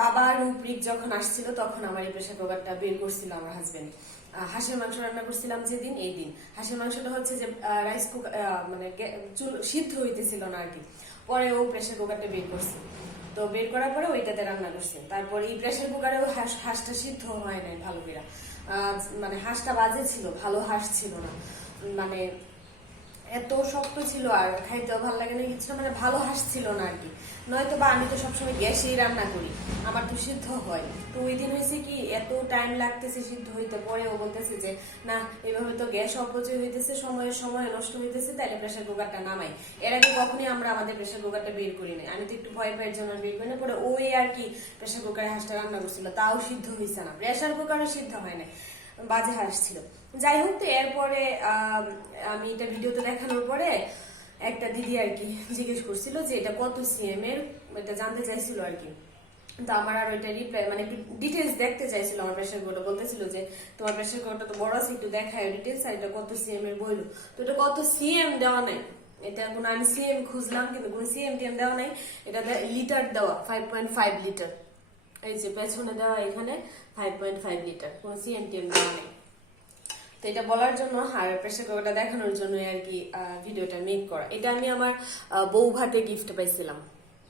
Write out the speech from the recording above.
বাবা রূপরিক যখন আসছিল তখন আমার এই প্রেসার কুকারটা বের করছিল আমার হাজবেন্ড। হাঁসের মাংস রান্না করছিলাম যেদিন, এই দিন হাঁসের মাংসটা হচ্ছে যে রাইস কুকার মানে সিদ্ধ হইতেছিল না আর কি, পরে ও প্রেসার কুকারটা বের করছে। তো বের করার পরে ওইটাতে রান্না করছে। তারপর এই প্রেসার কুকারেও হাঁসটা সিদ্ধ হয় নাই ভালো করে, মানে হাঁসটা বাজে ছিল, ভালো হাঁস ছিল না, মানে এত শক্ত ছিল আর খাইতেও ভালো লাগে না কিছু, মানে ভালো হাঁস ছিল না আর কি। নয়তো বা আমি তো সবসময় গ্যাসেই রান্না করি, আমার তো সিদ্ধ হয়। তো ওই দিন হয়েছে কি এত টাইম লাগতেছে সিদ্ধ হইতে, পরে ও বলতেছে যে না এভাবে তো গ্যাস অপচয় হইতেছে, সময় নষ্ট হইতেছে, তাহলে প্রেসার কুকারটা নামাই। এর আগে কখনই আমরা আমাদের প্রেসার কুকারটা বের করি না, আমি তো একটু ভয় পাইয়ের জন্য বের করি না। পরে ওই আর কি প্রেসার কুকারে হাঁসটা রান্না করছিল, তাও সিদ্ধ হয়েছে না, প্রেসার কুকারও সিদ্ধ হয় না, বাজে হাঁস ছিল। যাই হোক, তো এরপরে আমি এটা ভিডিওতে দেখানোর পরে একটা দিদি আর কি জিজ্ঞেস করছিল যে এটা কত সিএম এর, এটা জানতে চাইছিল আর কি। তো আমার আর ওইটা রিপ্লাই মানে ডিটেলস দেখতে চাইছিল আমার প্রেসার কুকারটা, বলতেছিল যে তোমার প্রেসার কুকারটা তো বড় আছে, একটু দেখায় ডিটেলস, আর এটা কত সিএম এর বইলো। তো এটা কত সিএম দেওয়া নাই, এটা কোনো আমি সিএম খুঁজলাম কিন্তু কোনো সিএম টিএম দেওয়া নাই, এটা লিটার দেওয়া 5.5 লিটার, এই যে পেছনে দেওয়া এখানে 5.5 লিটার, কোনো সিএম টিএম দেওয়া নেই। তো এটা বলার জন্য আর প্রেসার কুকারটা দেখানোর জন্য আর কি ভিডিওটা মেক করা। এটা আমি আমার বউ ভাতে গিফট পাইছিলাম।